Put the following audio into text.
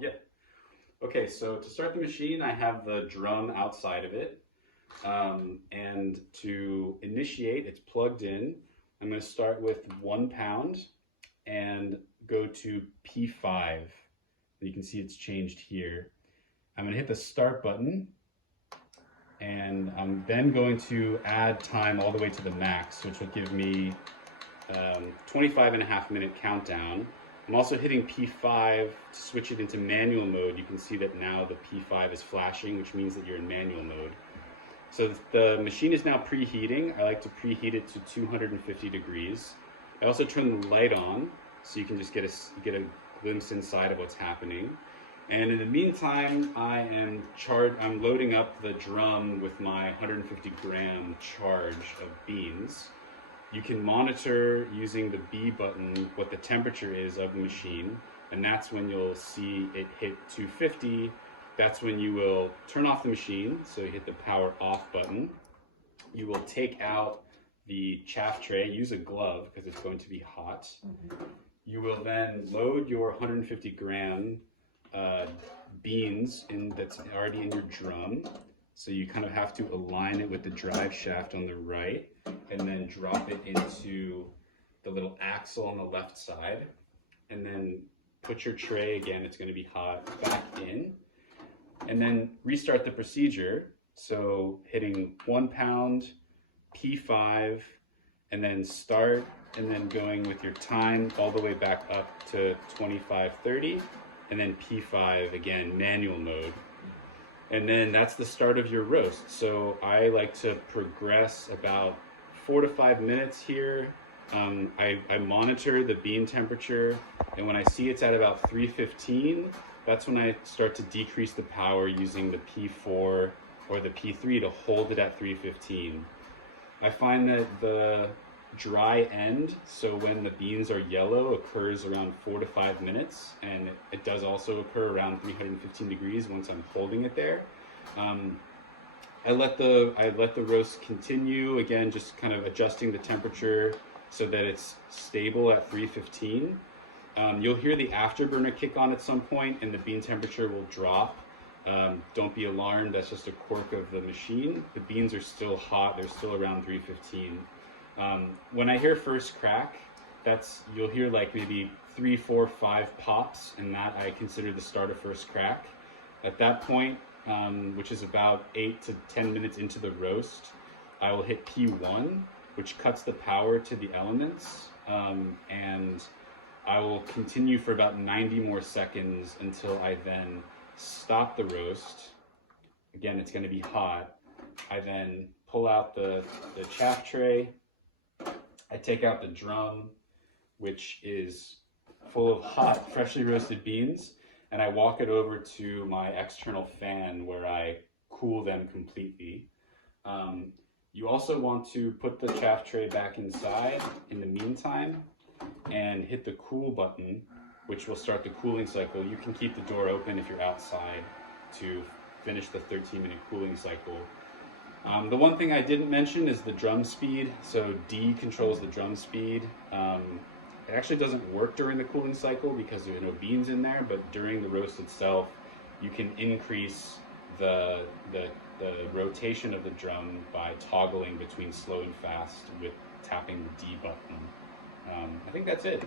Yeah. Okay, so to start the machine, I have the drum outside of it. And to initiate, it's plugged in. I'm going to start with 1 pound and go to P5. You can see it's changed here. I'm going to hit the start button, and I'm then going to add time all the way to the max, which will give me 25.5 minute countdown. I'm also hitting P5 to switch it into manual mode. You can see that now the P5 is flashing, which means that you're in manual mode. So the machine is now preheating. I like to preheat it to 250 degrees. I also turn the light on so you can just get a glimpse inside of what's happening. And in the meantime, I'm loading up the drum with my 150 gram charge of beans. You can monitor using the B button what the temperature is of the machine, and that's when you'll see it hit 250. That's when you will turn off the machine, so you hit the power off button. You will take out the chaff tray, use a glove because it's going to be hot. You will then load your 150 gram beans that's already in your drum. So you kind of have to align it with the drive shaft on the right and then drop it into the little axle on the left side. And then put your tray, again, it's going to be hot, back in. And then restart the procedure. So hitting 1 pound, P5, and then start, and then going with your time all the way back up to 25:30, and then P5 again, manual mode. And then that's the start of your roast. So I like to progress about 4 to 5 minutes here. I monitor the bean temperature, and when I see it's at about 315, that's when I start to decrease the power using the P4 or the P3 to hold it at 315. I find that the dry end, so when the beans are yellow, occurs around 4 to 5 minutes, and it does also occur around 315 degrees once I'm holding it there. I let the roast continue, again, just kind of adjusting the temperature so that it's stable at 315. You'll hear the afterburner kick on at some point, and the bean temperature will drop. Don't be alarmed, that's just a quirk of the machine. The beans are still hot, they're still around 315. When I hear first crack, you'll hear like maybe 3, 4, 5 pops, and that I consider the start of first crack. At that point, which is about 8 to 10 minutes into the roast, I will hit P1, which cuts the power to the elements, and I will continue for about 90 more seconds until I then stop the roast. Again, it's going to be hot. I then pull out the chaff tray. I take out the drum, which is full of hot, freshly roasted beans, and I walk it over to my external fan where I cool them completely. You also want to put the chaff tray back inside in the meantime and hit the cool button, which will start the cooling cycle. You can keep the door open if you're outside to finish the 13-minute cooling cycle. The one thing I didn't mention is the drum speed. So D controls the drum speed. It actually doesn't work during the cooling cycle because there are no beans in there, but during the roast itself, you can increase the rotation of the drum by toggling between slow and fast with tapping the D button. I think that's it.